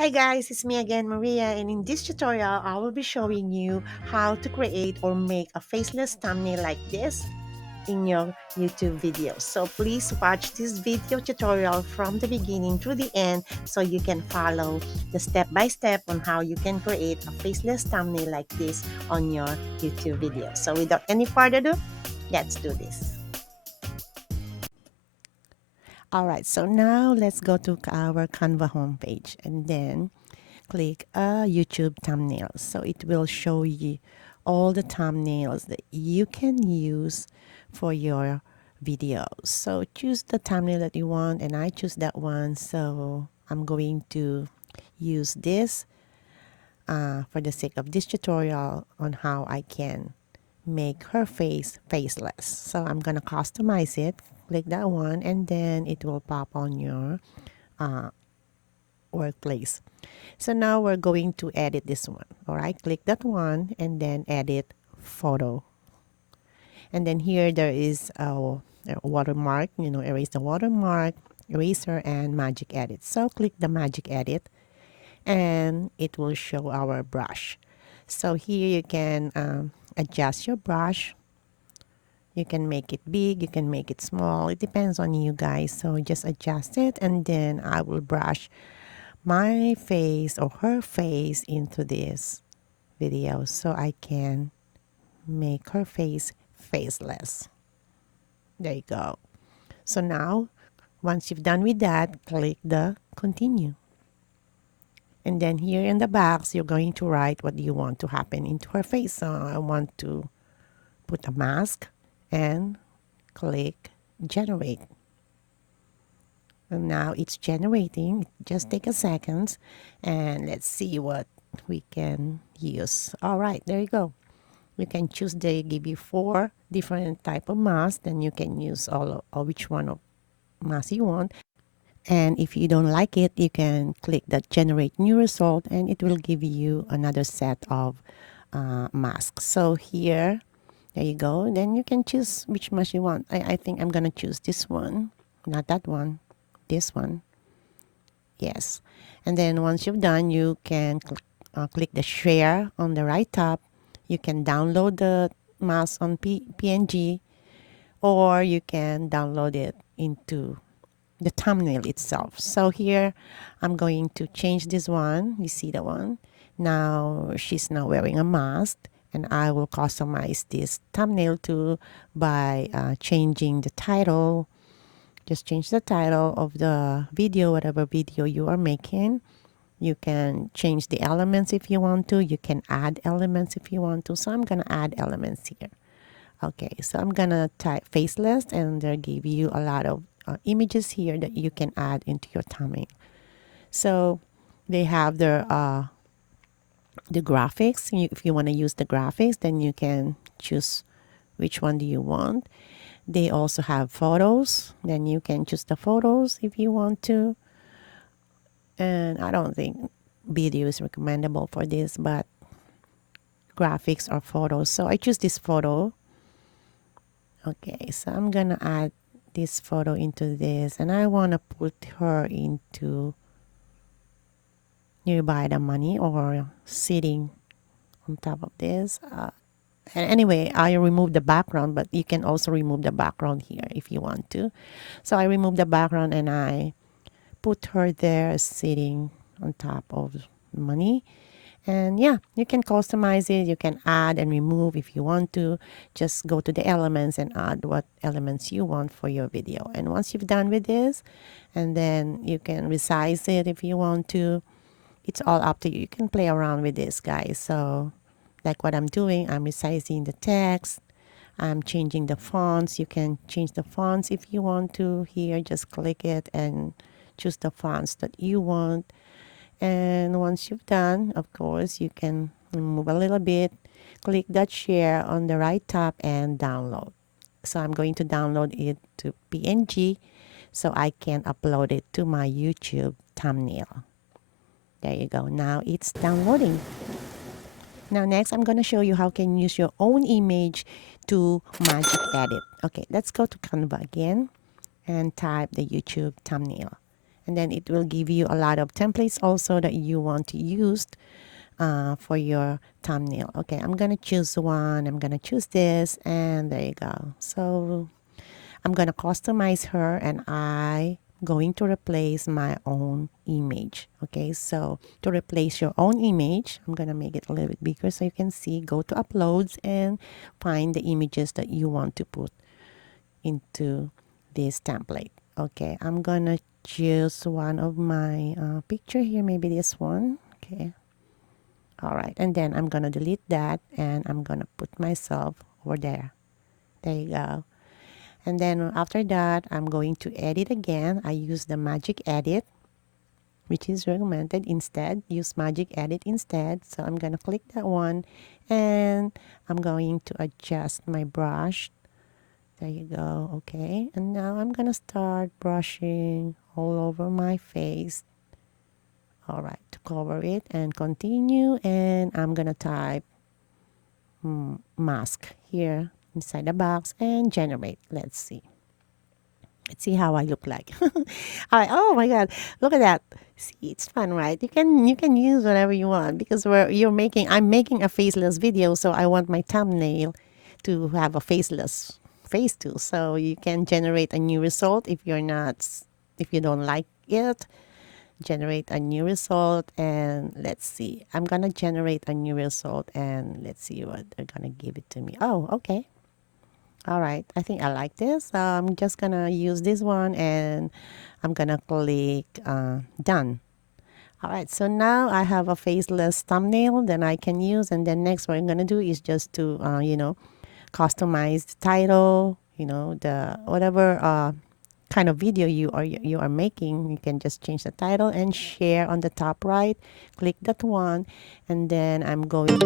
Hi guys, it's me again, Maria, and in this tutorial, I will be showing you how to create or make a faceless thumbnail like this in your YouTube video. So please watch this video tutorial from the beginning to the end so you can follow the step-by-step on how you can create a faceless thumbnail like this on your YouTube video. So without any further ado, let's do this. All right, so now let's go to our Canva homepage and then click a YouTube thumbnail. So it will show you all the thumbnails that you can use for your videos. So choose the thumbnail that you want, and I choose that one. So I'm going to use this for the sake of this tutorial on how I can make her face faceless. So I'm gonna customize it. Click that one, and then it will pop on your workplace. So now we're going to edit this one. All right, click that one and then edit photo. And then here there is a watermark, erase the watermark, eraser, and magic edit. So click the magic edit and it will show our brush. So here you can adjust your brush. You can make it big, you can make it small. It depends on you guys. So just adjust it, and then I will brush my face or her face into this video so I can make her face faceless. There you go. So now, once you've done with that, click the continue. And then here in the box, you're going to write what you want to happen into her face. So I want to put a mask and click generate. And now it's generating. Just take a second and let's see what we can use. All right, there you go. You can choose, they give you 4 different type of masks, then you can use all or which one of mask you want. And if you don't like it, you can click that generate new result and it will give you another set of masks. So here, there you go. Then you can choose which mask you want. I think I'm gonna choose this one, not that one, this one. Yes. And then once you've done, you can click the share on the right top. You can download the mask on PNG, or you can download it into the thumbnail itself. So here I'm going to change this one. You see the one? Now she's now wearing a mask, and I will customize this thumbnail too by changing the title. Just change the title of the video, whatever video you are making. You can change the elements if you want to. You can add elements if you want to. So I'm going to add elements here. Okay, so I'm going to type faceless, and they'll give you a lot of images here that you can add into your thumbnail. So they have the graphics. If you want to use the graphics, then you can choose which one do you want. They also have photos. Then you can choose the photos if you want to. And I don't think video is recommendable for this, but graphics or photos. So I choose this photo. Okay, so I'm gonna add this photo into this, and I want to put her into nearby the money or sitting on top of this. And anyway, I remove the background, but you can also remove the background here if you want to. So I remove the background and I put her there sitting on top of money. And yeah, you can customize it. You can add and remove if you want to. Just go to the elements and add what elements you want for your video. And once you've done with this, and then you can resize it if you want to. It's all up to you. You can play around with this, guys. So like what I'm doing, I'm resizing the text. I'm changing the fonts. You can change the fonts if you want to. Here, just click it and choose the fonts that you want. And once you've done, of course, you can move a little bit. Click that share on the right top and download. So I'm going to download it to PNG so I can upload it to my YouTube thumbnail. There you go. Now it's downloading. Now next, I'm going to show you how you can use your own image to magic edit. Okay, let's go to Canva again and type the YouTube thumbnail. And then it will give you a lot of templates also that you want to use for your thumbnail. Okay, I'm gonna choose one. I'm gonna choose this, and there you go. So I'm gonna customize her, and I going to replace my own image. Okay, so to replace your own image, I'm gonna make it a little bit bigger so you can see. Go to uploads and find the images that you want to put into this template. Okay, I'm gonna choose one of my picture here, maybe this one. Okay, all right, and then I'm gonna delete that, and I'm gonna put myself over there. There you go. And then after that, I'm going to edit again. I use the magic edit, which is recommended instead. Use magic edit instead. So I'm gonna click that one, and I'm going to adjust my brush. There you go. Okay, and now I'm gonna start brushing all over my face. All right, to cover it and continue, and I'm gonna type mask here inside the box and generate. Let's see. Let's see how I look like. Oh my god, look at that. See, it's fun, right? You can use whatever you want because I'm making a faceless video, so I want my thumbnail to have a faceless face too. So you can generate a new result if you don't like it, generate a new result, and let's see. I'm gonna generate a new result, and let's see what they're gonna give it to me. Oh, okay. All right, I think I like this. I'm just gonna use this one, and I'm gonna click done. All right, so now I have a faceless thumbnail that I can use, and then next what I'm gonna do is just to customize the title. The whatever kind of video you are making, you can just change the title and share on the top right. Click that one, and then I'm going